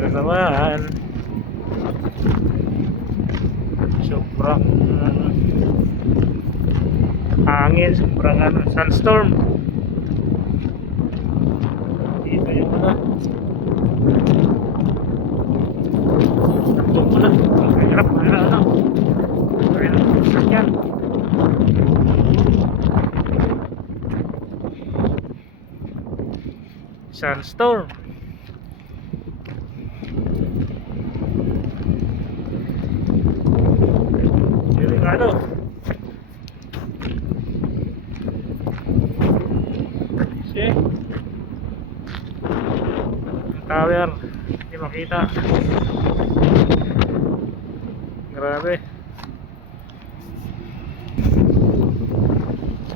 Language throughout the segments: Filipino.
na naman. Sobrang hangin, sobrang sunstorm. Dito yung takbo mo na. Hirap na kaya sakyan. Sunstorm. Delikado. See? Ang tower, hindi makita. Grabe.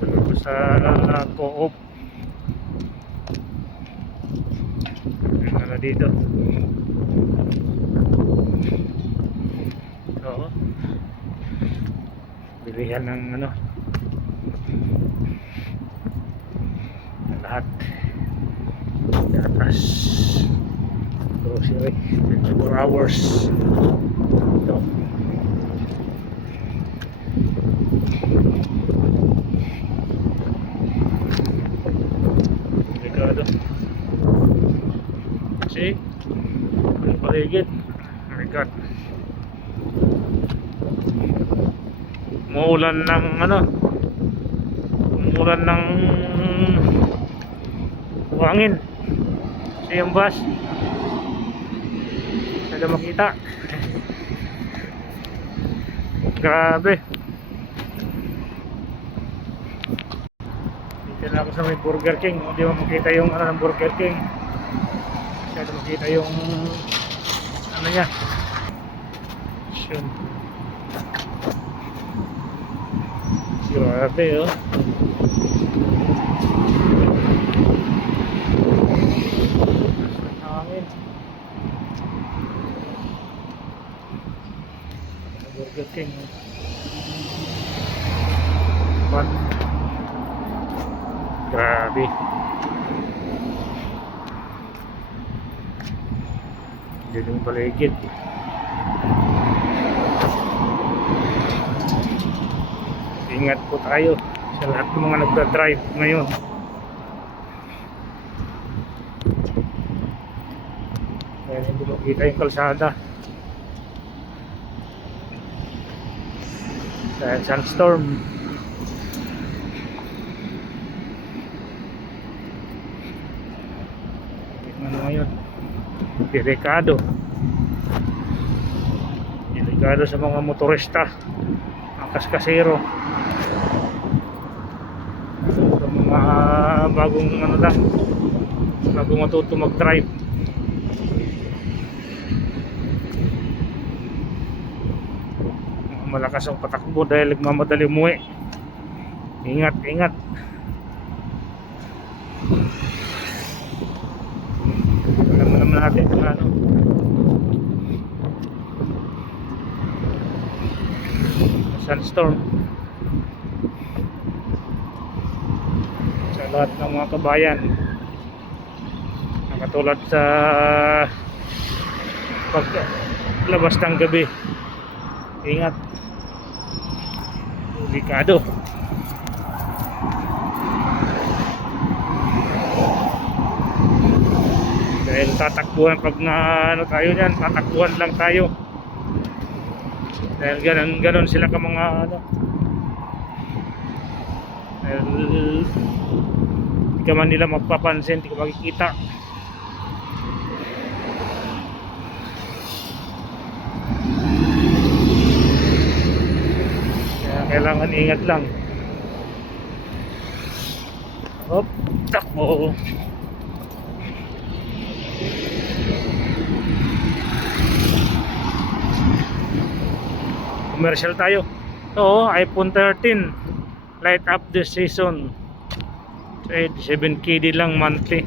Sunod sa co-op. Ano na dito? Oo. Bilihan ng lahat. Atas grocery 24 hours. Ito delikado. See? Ang paligid. Oh my God. Umuulan ng umuulan ng hangin. Kasi yung bus hindi makita. Grabe. Dito na ako sa may Burger King. Hindi mo makita yung ng Burger King. Hindi mo makita yung niya. Yun. Grabe oh. Hangin. Burger King. What? Grabe. Dito yung paligid. Ingat po tayo sa lahat ng mga nagda-drive ngayon. Kaya hindi makita yung kalsada dahil sunstorm. Ano ngayon? Delikado sa mga motorista, ang kaskasero, sa mga bagong bagong matuto mag-drive. Malakas ang patakbo dahil nagmamadali umuwi. Ingat. Alam naman natin kung sunstorm sa lahat ng mga kabayan, nakatulad sa paglabas ng gabi. Ingat, delikado. Dahil tatakbuhan pag tayo dyan, tatakbuhan lang tayo. Dahil ganon sila ka mga dahil hindi ka man nila magpapansin, hindi ka makikita. Kaya kailangan ingat lang. Hop, takbo. Commercial tayo. Ito, iPhone 13 light up this season. 7KD lang monthly.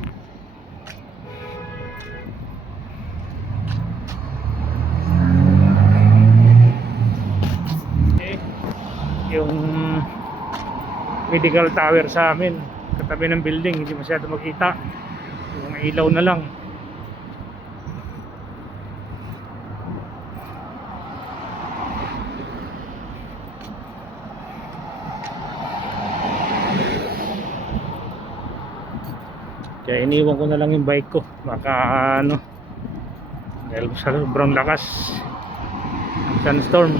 Okay. Yung medical tower sa amin, katabi ng building, hindi masyado makita. Yung ilaw na lang. iniwan ko na lang yung bike ko, baka ano, dahil sa sobrang lakas ng sandstorm.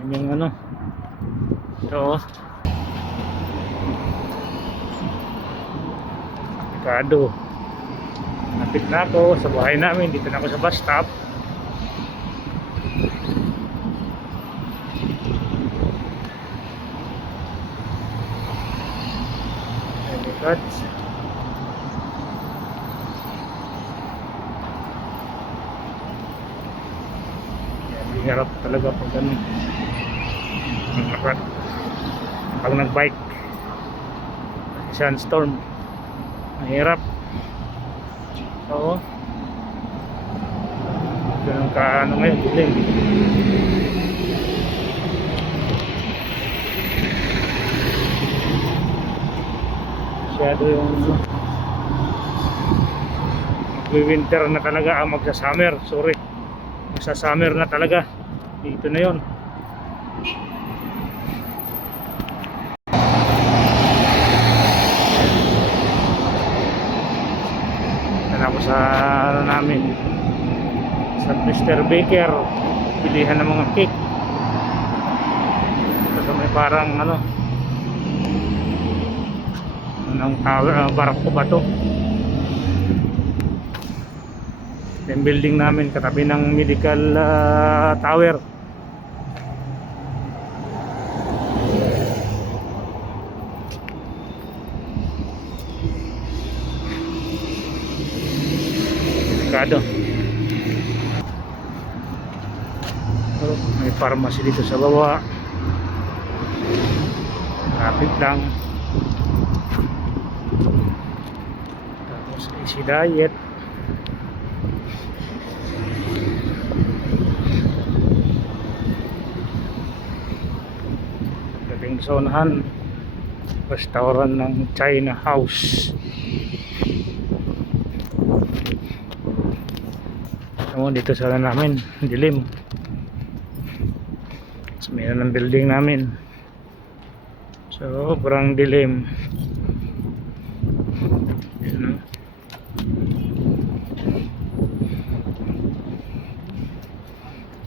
Yun yung ano, ito Ricardo, napit na ako sa bahay namin, dito na ako sa bus stop. Cuts. Yan, hirap talaga pag ano, pag nagbike sandstorm, mahirap. Oo, ganun ka ano ngayon, dilim. Masyado yung magwi-winter na talaga, magsa-summer, sorry, magsa-summer na talaga, dito na yon. Yan ako sa ano namin, sa Mr. Baker, bilihan ng mga cake. Kasi may parang ano ng tower, barako ba to? Yung building namin katabi ng medical tower. Delikado. Oh, may pharmacy dito sa baba. Traffic lang. Tapos easy diet. Dating sa unahan, restaurant ng China House. Dito sa namin, dilim. Sa may ng building namin, sobrang dilim. Yan,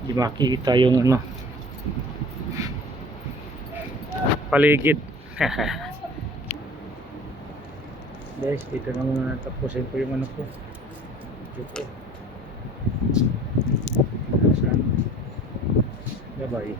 di makikita yung ano, paligid. Guys, dito na muna tapusin ko yung ano ko. Dito. Bye bye.